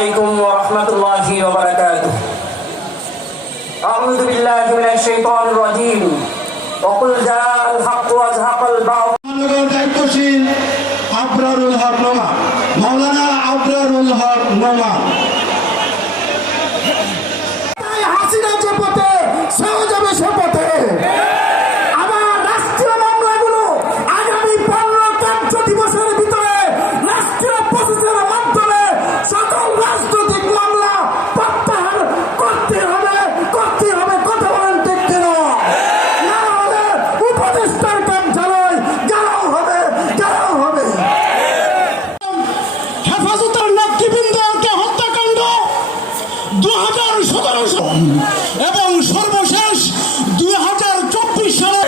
عليكم ورحمة الله وبركاته أعوذ بالله من الشيطان الرجيم وقل جاء الحق وزهق البعض দায়িত্বশীল আবরারুল হক নোমা মৌলানা আবরারুল এবং সর্বশেষ দুই হাজার চব্বিশ সালে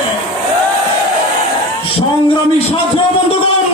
সংগ্রামী সাথে বন্ধুগণ